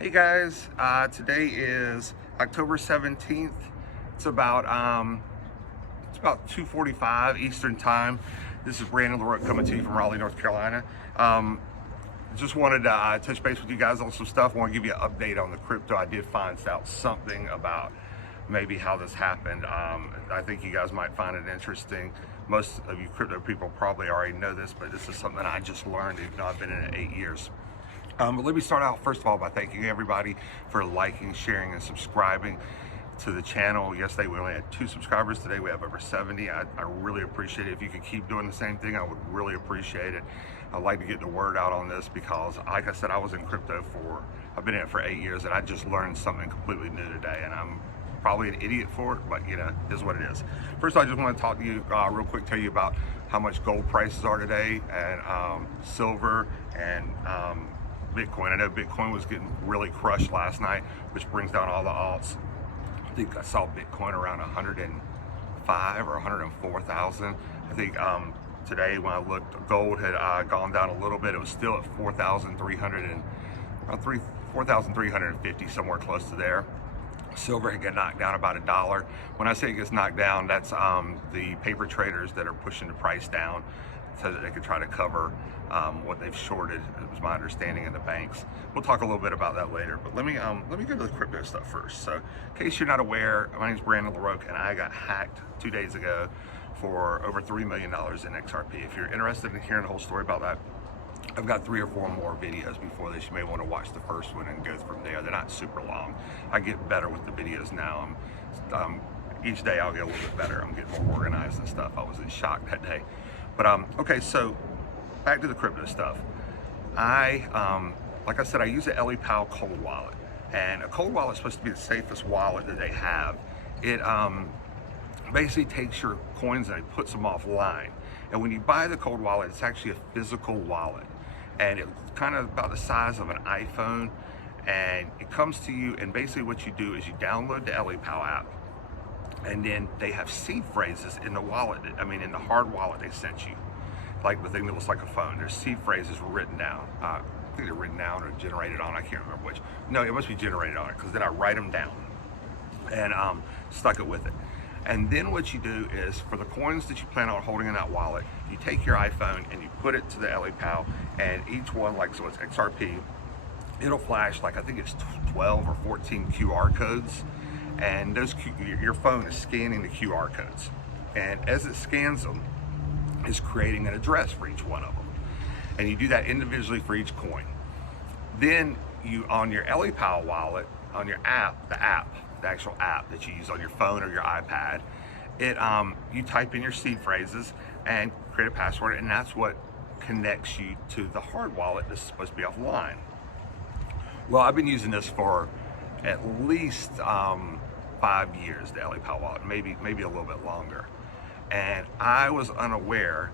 Hey guys, today is October 17th. It's about 2:45 Eastern time. This is Brandon LaRoque coming to you from Raleigh, North Carolina. Just wanted to touch base with you guys on some stuff. I want to give you an update on the crypto. I did find out something about maybe how this happened. I think you guys might find it interesting. Most of you crypto people probably already know this, but this is something I just learned even though I've been in it 8 years. But let me start out first of all by thanking everybody for liking, sharing, and subscribing to the channel. Yesterday we only had 2 subscribers. Today we have over 70. I really appreciate it. If you could keep doing the same thing, I would really appreciate it. I'd like to get the word out on this because, like I said, I was in crypto I've been in it for 8 years, and I just learned something completely new today, and I'm probably an idiot for it, but you know, it is what it is. First, I just want to talk to you real quick, tell you about how much gold prices are today, and silver, and Bitcoin. I know Bitcoin was getting really crushed last night, which brings down all the alts. I think I saw Bitcoin around 105 or 104,000. I think today when I looked, gold had gone down a little bit. It was still at 4,300 and 4,350, somewhere close to there. Silver had got knocked down about $1. When I say it gets knocked down, that's the paper traders that are pushing the price down so that they can try to cover what they've shorted. It was my understanding in the banks. We'll talk a little bit about that later, but let me go to the crypto stuff first. So, in case you're not aware, my name is Brandon LaRoque, and I got hacked 2 days ago for over $3 million in XRP. If you're interested in hearing the whole story about that, I've got 3 or 4 more videos before this. You may want to watch the first one and go from there. They're not super long. I get better with the videos now. Each day I'll get a little bit better. I'm getting more organized and stuff. I was in shock that day. But okay, so back to the crypto stuff. Like I said, I use an Ellie Powell cold wallet, and a cold wallet is supposed to be the safest wallet that they have. It basically takes your coins and it puts them offline. And when you buy the cold wallet, it's actually a physical wallet, and it's kind of about the size of an iPhone, and it comes to you, and basically what you do is you download the Ellie Powell app, and then they have seed phrases in the wallet, in the hard wallet they sent you, like the thing that looks like a phone. There's seed phrases written down. I think they're written down or generated on, I can't remember which. No, it must be generated on it, because then I write them down and stuck it with it. And then what you do is, for the coins that you plan on holding in that wallet, you take your iPhone and you put it to the Ellie Powell, and each one, like, so it's XRP, it'll flash, like, I think it's 12 or 14 QR codes, and your phone is scanning the QR codes, and as it scans them, it's creating an address for each one of them, and you do that individually for each coin. Then you, on your Ellie Powell wallet, on your app, the actual app that you use on your phone or your iPad, you type in your seed phrases and create a password, and that's what connects you to the hard wallet that's supposed to be offline. Well, I've been using this for at least 5 years, the Ellie Powell wallet, maybe a little bit longer. And I was unaware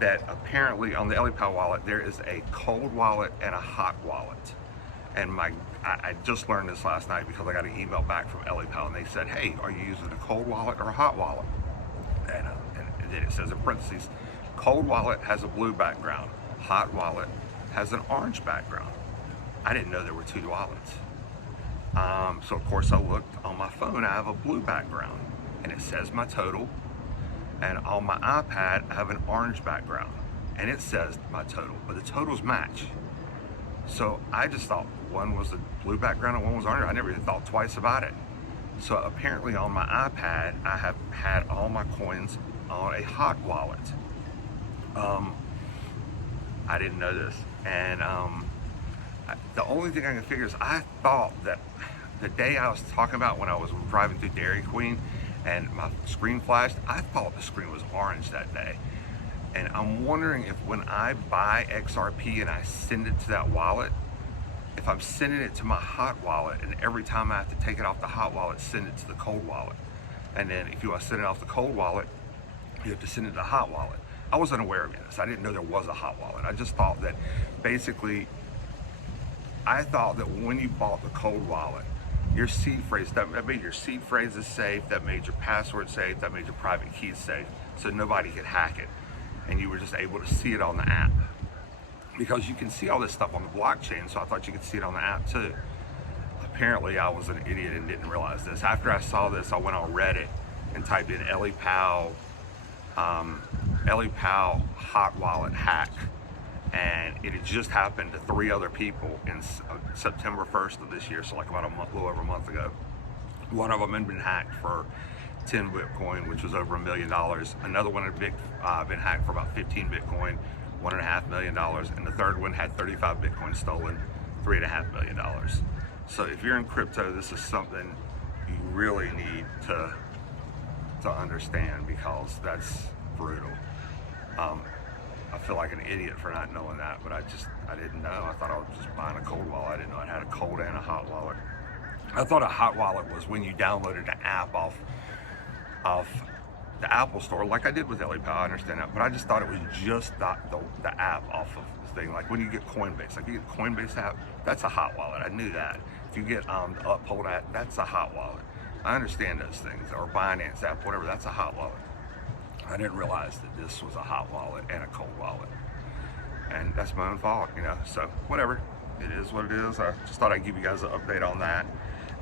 that apparently on the Ellie Powell wallet there is a cold wallet and a hot wallet. And I just learned this last night because I got an email back from Ellie Powell, and they said, hey, are you using a cold wallet or a hot wallet? And then it says in parentheses, cold wallet has a blue background, hot wallet has an orange background. I didn't know there were 2 wallets. So of course I looked on my phone. I have a blue background and it says my total, and on my iPad I have an orange background and it says my total, but the totals match. So I just thought one was a blue background and one was orange. I never even thought twice about it. So apparently on my iPad I have had all my coins on a hot wallet. I didn't know this, and the only thing I can figure is, I thought that the day I was talking about when I was driving through Dairy Queen and my screen flashed, I thought the screen was orange that day. And I'm wondering if when I buy XRP and I send it to that wallet, if I'm sending it to my hot wallet, and every time I have to take it off the hot wallet, send it to the cold wallet. And then if you want to send it off the cold wallet, you have to send it to the hot wallet. I was unaware of this. I didn't know there was a hot wallet. I just thought that basically, I thought that when you bought the cold wallet, your seed phrase, that made your seed phrases safe, that made your password safe, that made your private keys safe, so nobody could hack it. And you were just able to see it on the app, because you can see all this stuff on the blockchain, so I thought you could see it on the app too. apparently I was an idiot and didn't realize this. After I saw this, I went on Reddit and typed in Ellie Powell hot wallet hack, and it had just happened to 3 other people in September 1st of this year, so like about a little over a month ago. One of them had been hacked for 10 Bitcoin, which was over $1 million. Another one had been hacked for about 15 Bitcoin, $1.5 million, and the third one had 35 Bitcoin stolen, $3.5 million. So if you're in crypto, this is something you really need to understand, because that's brutal. I feel like an idiot for not knowing that, but I didn't know. I thought I was just buying a cold wallet. I didn't know it had a cold and a hot wallet. I thought a hot wallet was when you downloaded an app off the Apple Store, like I did with Ellie Powell. I understand that, but I just thought it was just the app off of the thing. Like when you get Coinbase, like you get Coinbase app, that's a hot wallet. I knew that. If you get the Uphold app, that's a hot wallet. I understand those things. Or Binance app, whatever, that's a hot wallet. I didn't realize that this was a hot wallet and a cold wallet. And that's my own fault, you know, so whatever. It is what it is. I just thought I'd give you guys an update on that.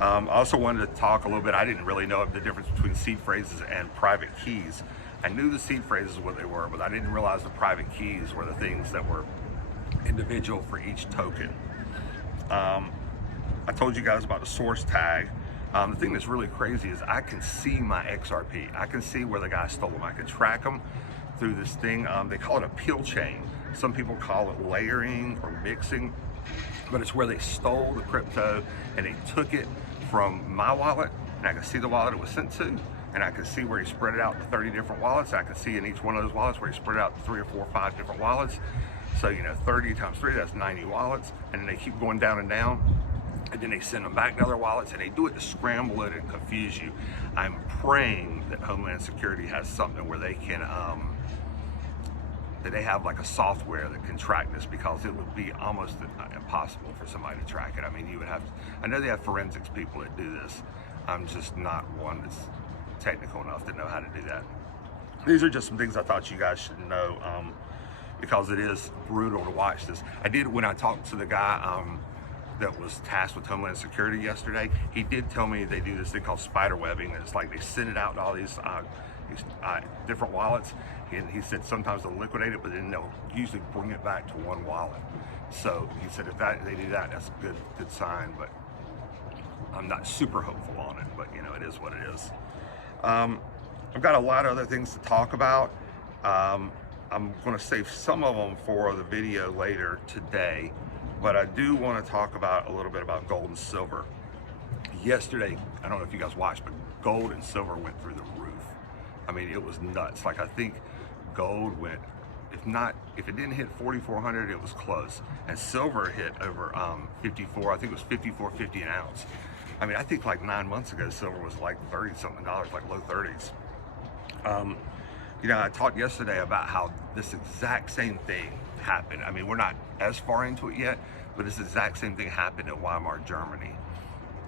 I also wanted to talk a little bit. I didn't really know the difference between seed phrases and private keys. I knew the seed phrases what they were, but I didn't realize the private keys were the things that were individual for each token. I told you guys about the source tag. The thing that's really crazy is I can see my XRP. I can see where the guy stole them. I can track them through this thing. They call it a peel chain. Some people call it layering or mixing, but it's where they stole the crypto and they took it from my wallet, and I can see the wallet it was sent to, and I can see where he spread it out to 30 different wallets. I can see in each one of those wallets where he spread it out to 3 or 4 or 5 different wallets. So, you know, 30 times 3, that's 90 wallets, and then they keep going down and down. And then they send them back to other wallets, and they do it to scramble it and confuse you. I'm praying that Homeland Security has something where they can, that they have like a software that can track this, because it would be almost impossible for somebody to track it. I mean, you would have, I know they have forensics people that do this. I'm just not one that's technical enough to know how to do that. These are just some things I thought you guys should know, because it is brutal to watch this. I did, when I talked to the guy, that was tasked with Homeland Security yesterday, he did tell me they do this thing called spider webbing, and it's like they send it out to all these different wallets, and he said sometimes they'll liquidate it, but then they'll usually bring it back to one wallet. So he said if they do that, that's a good sign, but I'm not super hopeful on it, but you know, it is what it is. I've got a lot of other things to talk about. I'm going to save some of them for the video later today. But I do want to talk about a little bit about gold and silver. Yesterday, I don't know if you guys watched, but gold and silver went through the roof. I mean, it was nuts. Like, I think gold went, if it didn't hit 4,400, it was close. And silver hit over 54, I think it was 54.50 an ounce. I mean, I think like 9 months ago, silver was like 30 something dollars, like low 30s. You know, I talked yesterday about how this exact same thing happened. I mean, we're not as far into it yet, but this exact same thing happened in Weimar, Germany,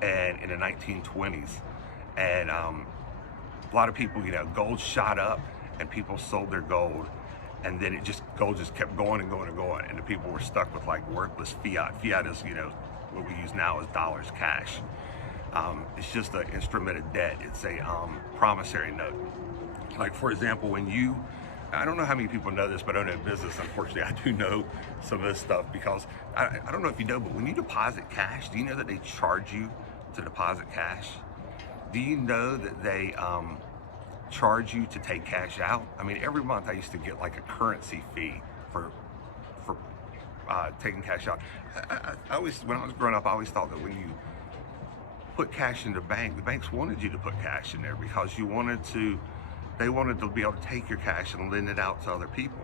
and in the 1920s. And a lot of people, you know, gold shot up and people sold their gold, and then gold just kept going and going and going, and the people were stuck with like worthless fiat. Fiat is, you know, what we use now is dollars, cash. It's just an instrument of debt. It's a promissory note. Like, for example, I don't know how many people know this, but I know business, unfortunately, I do know some of this stuff, because I don't know if you know, but when you deposit cash, do you know that they charge you to deposit cash? Do you know that they charge you to take cash out? I mean, every month I used to get like a currency fee for taking cash out. I always, when I was growing up, I always thought that when you put cash in the banks wanted you to put cash in there, because they wanted to be able to take your cash and lend it out to other people.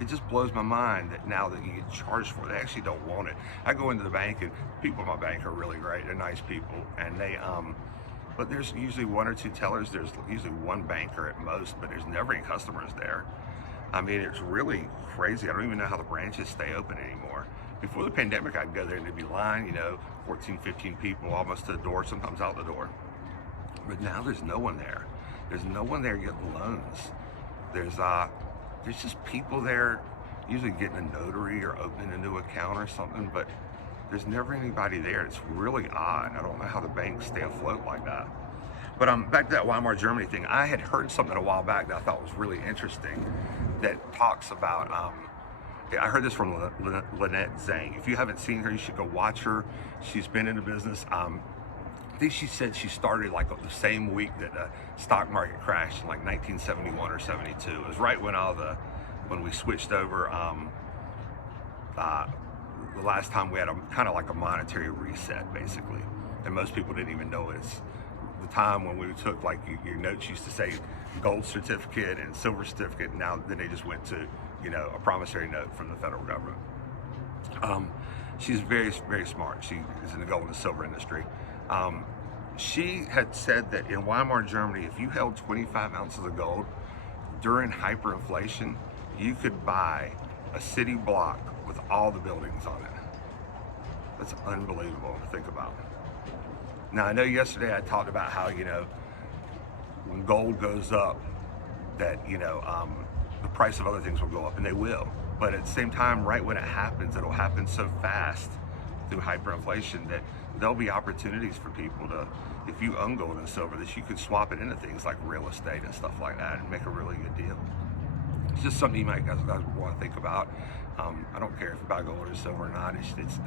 It just blows my mind that now that you get charged for it, they actually don't want it. I go into the bank, and people at my bank are really great. They're nice people, and they, but there's usually 1 or 2 tellers. There's usually 1 banker at most, but there's never any customers there. I mean, it's really crazy. I don't even know how the branches stay open anymore. Before the pandemic, I'd go there and there'd be line, you know, 14, 15 people almost to the door, sometimes out the door. But now there's no one there. There's no one there getting loans. There's just people there, usually getting a notary or opening a new account or something, but there's never anybody there. It's really odd. I don't know how the banks stay afloat like that. But back to that Weimar Germany thing, I had heard something a while back that I thought was really interesting that talks about, I heard this from Lynette Zhang. If you haven't seen her, you should go watch her. She's been in the business. I think she said she started like the same week that the stock market crashed in like 1971 or 72. It was right when when we switched over, the last time we had a kind of like a monetary reset basically. And most people didn't even know it's the time when we took like your notes used to say gold certificate and silver certificate. And now then they just went to, you know, a promissory note from the federal government. She's very, very smart. She is in the gold and silver industry. She had said that in Weimar Germany, if you held 25 ounces of gold during hyperinflation, you could buy a city block with all the buildings on it. That's unbelievable to think about. Now, I know yesterday I talked about how, you know, when gold goes up, that, you know, the price of other things will go up, and they will. But at the same time, right when it happens, it'll happen so fast through hyperinflation that there'll be opportunities for people to, if you own gold and silver, that you could swap it into things like real estate and stuff like that and make a really good deal. It's just something you might guys want to think about. I don't care if you buy gold or silver or not. It's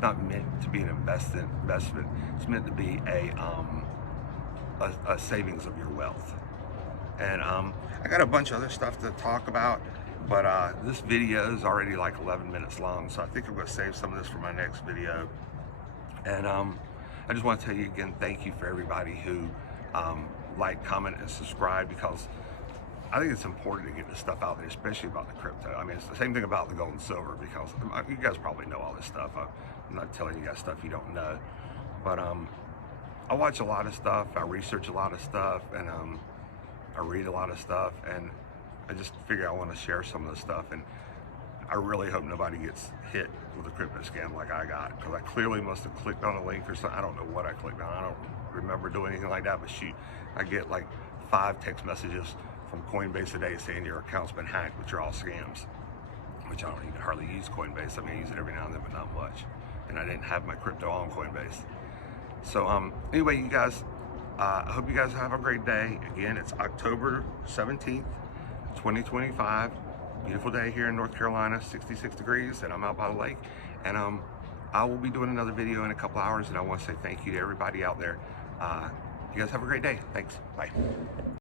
not meant to be an investment. It's meant to be a savings of your wealth. And I got a bunch of other stuff to talk about, but this video is already like 11 minutes long, so I think I'm going to save some of this for my next video. And I just want to tell you again, thank you for everybody who like, comment, and subscribe, because I think it's important to get this stuff out there, especially about the crypto. I mean, it's the same thing about the gold and silver, because you guys probably know all this stuff. I'm not telling you guys stuff you don't know, but I watch a lot of stuff, I research a lot of stuff, and I read a lot of stuff, and I just figure I want to share some of the stuff. And I really hope nobody gets hit with a crypto scam like I got, because I clearly must have clicked on a link or something. I don't know what I clicked on. I don't remember doing anything like that, but shoot, I get like 5 text messages from Coinbase a day saying your account's been hacked, which are all scams, which I don't even hardly use Coinbase. I mean, I use it every now and then, but not much. And I didn't have my crypto on Coinbase. So anyway, you guys, I hope you guys have a great day. Again, it's October 17th, 2025. Beautiful day here in North Carolina, 66 degrees, and I'm out by the lake. And I will be doing another video in a couple hours, and I want to say thank you to everybody out there. You guys have a great day. Thanks. Bye.